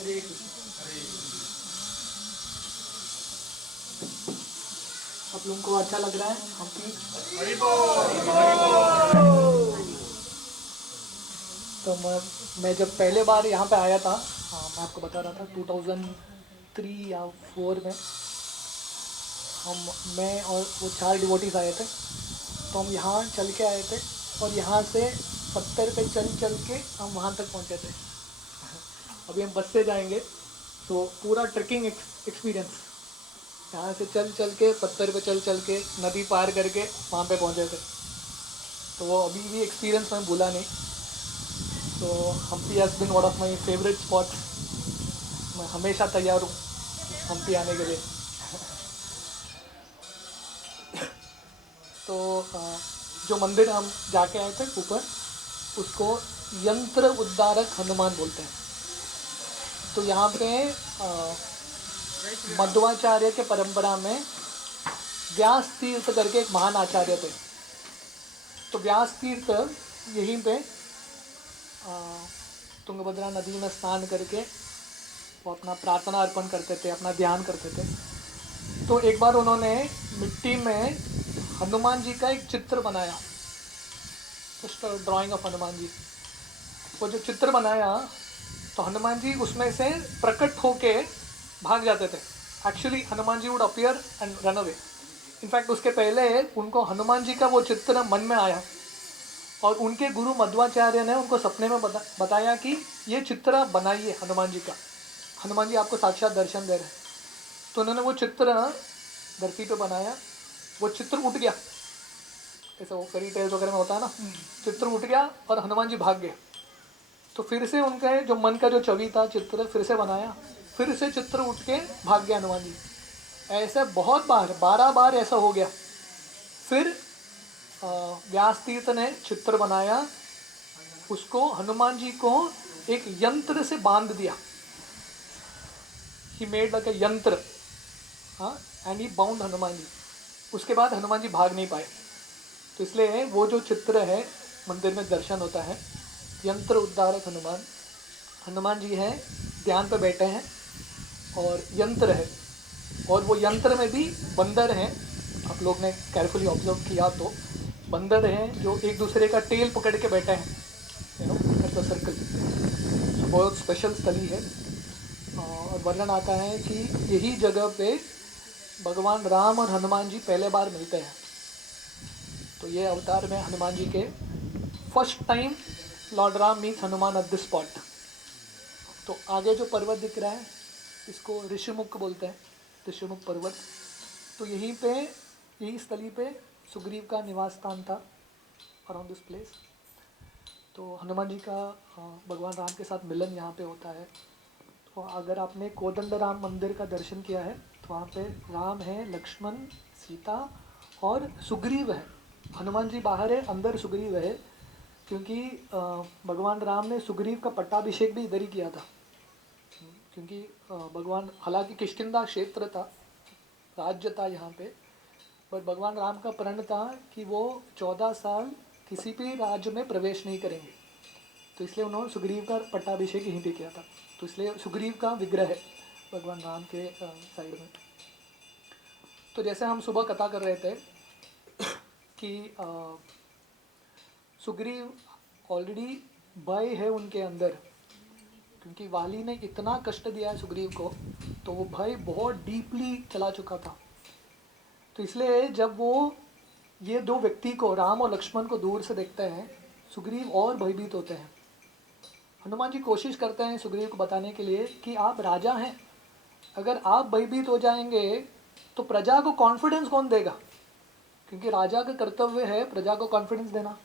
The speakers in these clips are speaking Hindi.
हरे कृष्ण। आप लोगों को अच्छा लग रहा है हम्पी? तो मैं जब पहले बार यहाँ पे आया था, मैं आपको बता रहा था 2003 या 4 में, मैं और वो 4 डिवोटीज आए थे। तो हम यहाँ चल के आए थे और यहाँ से पत्थर पे चल चल के हम वहाँ तक पहुँचे थे। अभी हम बस से जाएंगे, तो पूरा ट्रेकिंग एक्सपीरियंस, यहाँ से चल चल के पत्थर पे चल चल के नदी पार करके वहाँ पे पहुँचे थे। तो वो अभी भी एक्सपीरियंस मैं भूला नहीं। तो Hampi has been one of my favourite spot. मैं हमेशा तैयार हूँ हम्पी आने के लिए। तो जो मंदिर हम जाके आए थे ऊपर, उसको यंत्र उद्धारक हनुमान बोलते हैं। तो यहाँ पे मध्वाचार्य के परंपरा में व्यास तीर्थ करके एक महान आचार्य थे। तो व्यास तीर्थ यहीं पे तुंगभद्रा नदी में स्नान करके वो अपना प्रार्थना अर्पण करते थे, अपना ध्यान करते थे। तो एक बार उन्होंने मिट्टी में हनुमान जी का एक चित्र बनाया, just drying of Hanuman ji. वो जो चित्र बनाया, तो हनुमान जी उसमें से प्रकट होके भाग जाते थे। Actually Hanuman ji would appear and run away. In fact उसके पहले उनको हनुमान जी का वो चित्र मन में आया और उनके गुरु मध्वाचार्य ने उनको सपने में बताया कि ये चित्र बनाइए हनुमान जी का, हनुमान जी आपको साक्षात दर्शन दे रहे हैं। तो उन्होंने वो चित्र धरती पे बनाया। वो चित्र उठ गया, जैसे वो फेरी टेल्स वगैरह में होता है ना, चित्र उठ गया और हनुमान जी भाग गए। तो फिर से उनके जो मन का जो छवि था, चित्र फिर से बनाया, फिर से चित्र उठ के भाग गया हनुमान जी। ऐसे बहुत बार, 12 बार ऐसा हो गया। फिर व्यास तीर्थ ने चित्र बनाया, उसको हनुमान जी को एक यंत्र से बांध दिया। ही मेड लाइक अ यंत्र, and he bound Hanuman ji. उसके बाद हनुमान जी भाग नहीं पाए। तो इसलिए वो जो चित्र है मंदिर में दर्शन होता है, यंत्र उद्धारक हनुमान। हनुमान जी हैं, ध्यान पे बैठे हैं और यंत्र है, और वो यंत्र में भी बंदर हैं। आप लोग ने केयरफुली ऑब्जर्व किया तो बंदर हैं जो एक दूसरे का टेल पकड़ के बैठे हैं, एट द सर्कल। बहुत स्पेशल स्थली है। और वर्णन आता है कि यही जगह पे भगवान राम और हनुमान जी पहले बार मिलते हैं। तो ये अवतार में हनुमान जी के first time lord Ram meet Hanuman at this spot. तो आगे जो पर्वत दिख रहा है, इसको ऋषिमुख बोलते हैं, ऋषिमुख पर्वत। तो यहीं पे, यही स्थली पे सुग्रीव का निवास स्थान था, अराउंड दिस प्लेस। तो हनुमान जी का भगवान राम के साथ मिलन यहाँ पे होता है। तो अगर आपने कोदंड राम मंदिर का दर्शन किया है, तो वहाँ पे राम है, लक्ष्मण, सीता और सुग्रीव है। हनुमान जी बाहर है, अंदर सुग्रीव है, क्योंकि भगवान राम ने सुग्रीव का पट्टाभिषेक भी इधर ही किया था। क्योंकि भगवान, हालांकि किष्किंधा क्षेत्र था, राज्य था यहाँ पे, पर भगवान राम का प्रण था कि वो 14 साल किसी भी राज्य में प्रवेश नहीं करेंगे। तो इसलिए उन्होंने सुग्रीव का पट्टाभिषेक यहीं पे किया था। तो इसलिए सुग्रीव का विग्रह है भगवान राम के साइड में। तो जैसे हम सुबह कथा कर रहे थे कि सुग्रीव ऑलरेडी भय है उनके अंदर, क्योंकि वाली ने इतना कष्ट दिया है सुग्रीव को, तो वो भय बहुत डीपली चला चुका था। तो इसलिए जब वो ये दो व्यक्ति को, राम और लक्ष्मण को दूर से देखते हैं, सुग्रीव और भयभीत होते हैं। हनुमान जी कोशिश करते हैं सुग्रीव को बताने के लिए कि आप राजा हैं, अगर आप भयभीत हो जाएंगे तो प्रजा को कॉन्फिडेंस कौन देगा? क्योंकि राजा का कर्तव्य है प्रजा को कॉन्फिडेंस देना।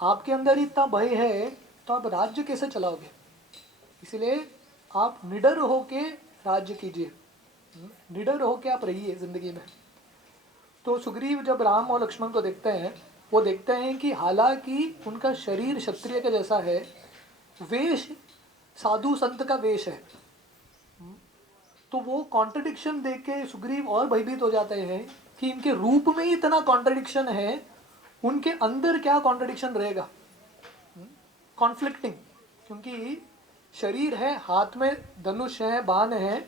आपके अंदर इतना भय है तो आप राज्य कैसे चलाओगे? इसलिए आप निडर होके राज्य कीजिए, निडर होके आप रहिए जिंदगी में। तो सुग्रीव जब राम और लक्ष्मण को देखते हैं, वो देखते हैं कि हालांकि उनका शरीर क्षत्रिय का जैसा है, वेश साधु संत का वेश है, तो वो कॉन्ट्रडिक्शन देख के सुग्रीव और भयभीत हो जाते हैं कि इनके रूप में ही इतना कॉन्ट्रडिक्शन है, उनके अंदर क्या कॉन्ट्रडिक्शन रहेगा, कॉन्फ्लिक्टिंग। क्योंकि शरीर है, हाथ में धनुष है, बाण है,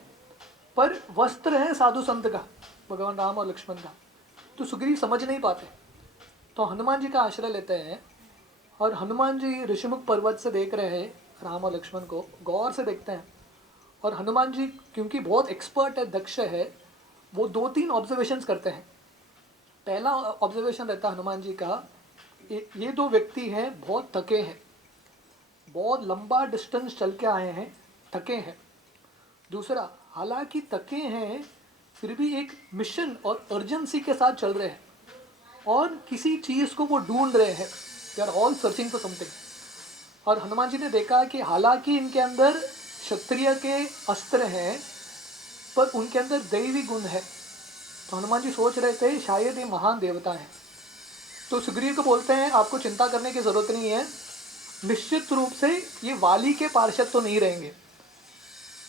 पर वस्त्र है साधु संत का, भगवान राम और लक्ष्मण का। तो सुग्रीव समझ नहीं पाते, तो हनुमान जी का आश्रय लेते हैं। और हनुमान जी ऋषिमुख पर्वत से देख रहे हैं राम और लक्ष्मण को, गौर से देखते हैं। और हनुमान जी क्योंकि बहुत एक्सपर्ट है, दक्ष है, वो 2-3 ऑब्जर्वेशंस करते हैं। पहला ऑब्जर्वेशन रहता है हनुमान जी का, ये 2 व्यक्ति हैं, बहुत थके हैं, बहुत लंबा डिस्टेंस चल के आए हैं, थके हैं। दूसरा, हालांकि थके हैं फिर भी एक मिशन और अर्जेंसी के साथ चल रहे हैं और किसी चीज़ को वो ढूंढ रहे हैं। They are all searching for something. और हनुमान जी ने देखा कि हालांकि इनके अंदर क्षत्रिय के अस्त्र हैं, पर उनके अंदर दैवी गुण है। तो हनुमान जी सोच रहे थे शायद ये महान देवता है। तो सुग्रीव को बोलते हैं आपको चिंता करने की ज़रूरत नहीं है, निश्चित रूप से ये वाली के पार्षद तो नहीं रहेंगे।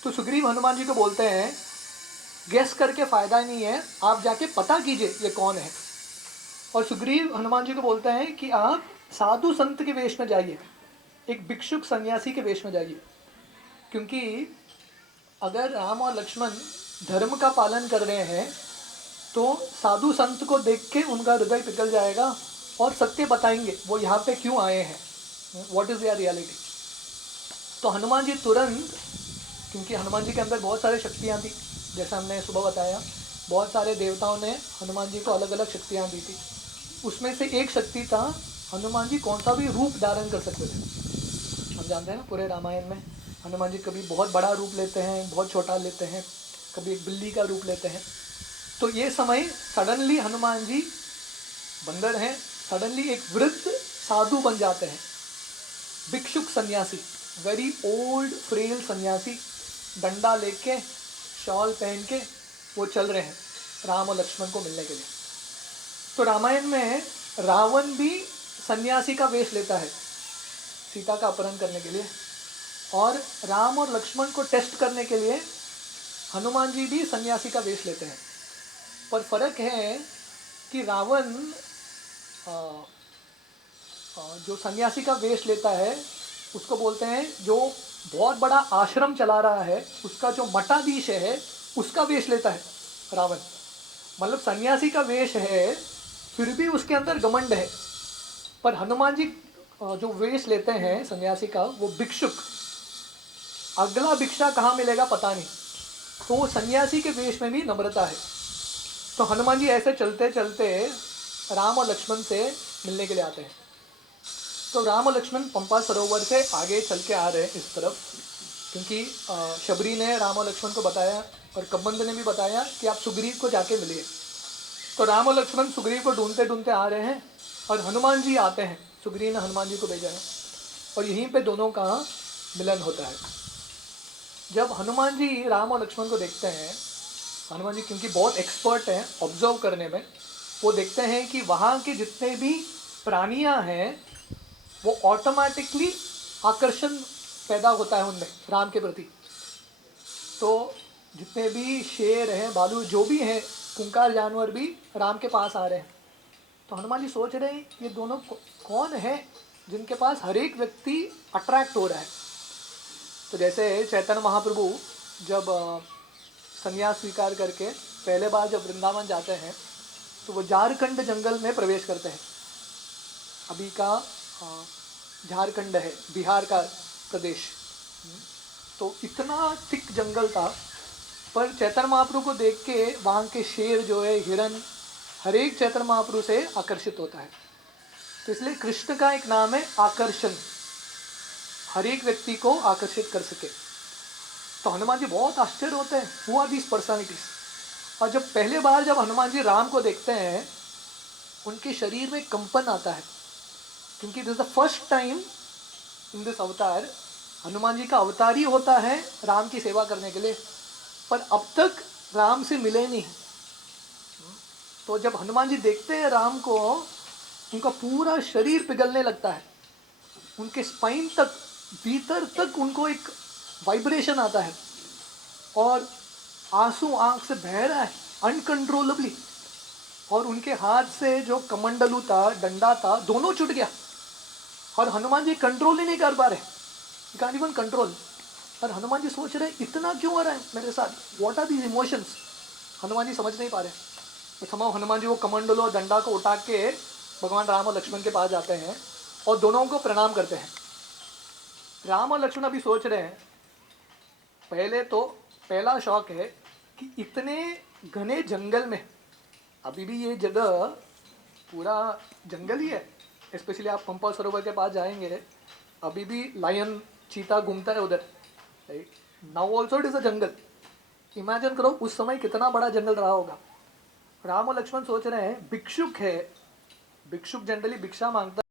तो सुग्रीव हनुमान जी को बोलते हैं गेस करके फ़ायदा नहीं है, आप जाके पता कीजिए ये कौन है। और सुग्रीव हनुमान जी को बोलते हैं कि आप साधु संत के वेश में जाइए, एक भिक्षुक सन्यासी के वेश में जाइए, क्योंकि अगर राम और लक्ष्मण धर्म का पालन कर रहे हैं तो साधु संत को देख के उनका हृदय पिघल जाएगा और सत्य बताएंगे वो यहाँ पे क्यों आए हैं, व्हाट इज़ देयर रियलिटी। तो हनुमान जी तुरंत, क्योंकि हनुमान जी के अंदर बहुत सारी शक्तियाँ थी, जैसा हमने सुबह बताया, बहुत सारे देवताओं ने हनुमान जी को अलग अलग शक्तियाँ दी थी। उसमें से एक शक्ति था हनुमान जी कौन सा भी रूप धारण कर सकते थे। हम जानते हैं ना पूरे रामायण में हनुमान जी कभी बहुत बड़ा रूप लेते हैं, बहुत छोटा लेते हैं, कभी एक बिल्ली का रूप लेते हैं। तो ये समय सडनली हनुमान जी बंदर हैं, सडनली एक वृद्ध साधु बन जाते हैं, भिक्षुक सन्यासी, वेरी ओल्ड फ्रेल सन्यासी, डंडा लेके शॉल पहन के वो चल रहे हैं राम और लक्ष्मण को मिलने के लिए। तो रामायण में रावण भी सन्यासी का वेश लेता है सीता का अपहरण करने के लिए, और राम और लक्ष्मण को टेस्ट करने के लिए हनुमान जी भी सन्यासी का वेश लेते हैं। पर फर्क है कि रावण जो सन्यासी का वेश लेता है उसको बोलते हैं जो बहुत बड़ा आश्रम चला रहा है, उसका जो मठाधीश है उसका वेश लेता है रावण। मतलब सन्यासी का वेश है फिर भी उसके अंदर घमंड है। पर हनुमान जी जो वेश लेते हैं सन्यासी का, वो भिक्षुक, अगला भिक्षा कहाँ मिलेगा पता नहीं, तो वो सन्यासी के वेश में भी नम्रता है। तो हनुमान जी ऐसे चलते चलते राम और लक्ष्मण से मिलने के लिए आते हैं। तो राम और लक्ष्मण पंपा सरोवर से आगे चल के आ रहे हैं इस तरफ, क्योंकि शबरी ने राम और लक्ष्मण को बताया और कबंध ने भी बताया कि आप सुग्रीव को जाके मिलिए। तो राम और लक्ष्मण सुग्रीव को ढूंढते ढूंढते आ रहे हैं और हनुमान जी आते हैं, सुग्रीव ने हनुमान जी को भेजा है, और यहीं पे दोनों का मिलन होता है। जब हनुमान जी राम और लक्ष्मण को देखते हैं, हनुमान जी क्योंकि बहुत एक्सपर्ट हैं ऑब्जर्व करने में, वो देखते हैं कि वहाँ के जितने भी प्राणियाँ हैं वो ऑटोमेटिकली आकर्षण पैदा होता है उनमें राम के प्रति। तो जितने भी शेर हैं, भालू, जो भी हैं, खूंखार जानवर भी राम के पास आ रहे हैं। तो हनुमान जी सोच रहे हैं ये दोनों कौन है जिनके पास हर एक व्यक्ति अट्रैक्ट हो रहा है। तो जैसे चैतन्य महाप्रभु जब संन्यास स्वीकार करके पहले बार जब वृंदावन जाते हैं तो वो झारखंड जंगल में प्रवेश करते हैं। अभी का झारखंड है, बिहार का प्रदेश। तो इतना थिक जंगल था, पर चैतन्य महाप्रभु को देख के वहाँ के शेर जो है, हिरन, हर एक चैतन्य महाप्रभु से आकर्षित होता है। तो इसलिए कृष्ण का एक नाम है आकर्षण, हर एक व्यक्ति को आकर्षित कर सके। तो हनुमान जी बहुत आश्चर्य होते हैं, हु आर दीज पर्सनैलिटीज। और जब पहले बार जब हनुमान जी राम को देखते हैं, उनके शरीर में कंपन आता है, क्योंकि this is the first time in this अवतार। हनुमान जी का अवतार ही होता है राम की सेवा करने के लिए, पर अब तक राम से मिले नहीं। तो जब हनुमान जी देखते हैं राम को, उनका पूरा शरीर पिघलने लगता है, उनके स्पाइन तक, भीतर तक उनको एक वाइब्रेशन आता है और आंसू आंख से बह रहा है अनकंट्रोलेबली। और उनके हाथ से जो कमंडलू था, डंडा था, दोनों छूट गया और हनुमान जी कंट्रोल ही नहीं कर पा रहे, कांट इवन कंट्रोल। और हनुमान जी सोच रहे इतना क्यों हो रहा है मेरे साथ, what are these emotions. Hanuman ji समझ नहीं पा रहे। तो समाओ हनुमान जी वो कमंडलो और डंडा को उठा के भगवान राम और लक्ष्मण के पास जाते हैं और दोनों को प्रणाम करते हैं। राम और लक्ष्मण अभी सोच रहे हैं, पहले तो पहला शौक है कि इतने घने जंगल में, अभी भी ये जगह पूरा जंगल ही है, स्पेशली आप पंपा सरोवर के पास जाएंगे, अभी भी लायन चीता घूमता है उधर, right. Now also it is a jungle. Imagine करो उस समय कितना बड़ा जंगल रहा होगा। राम और लक्ष्मण सोच रहे हैं भिक्षुक है, भिक्षुक जनरली भिक्षा मांगता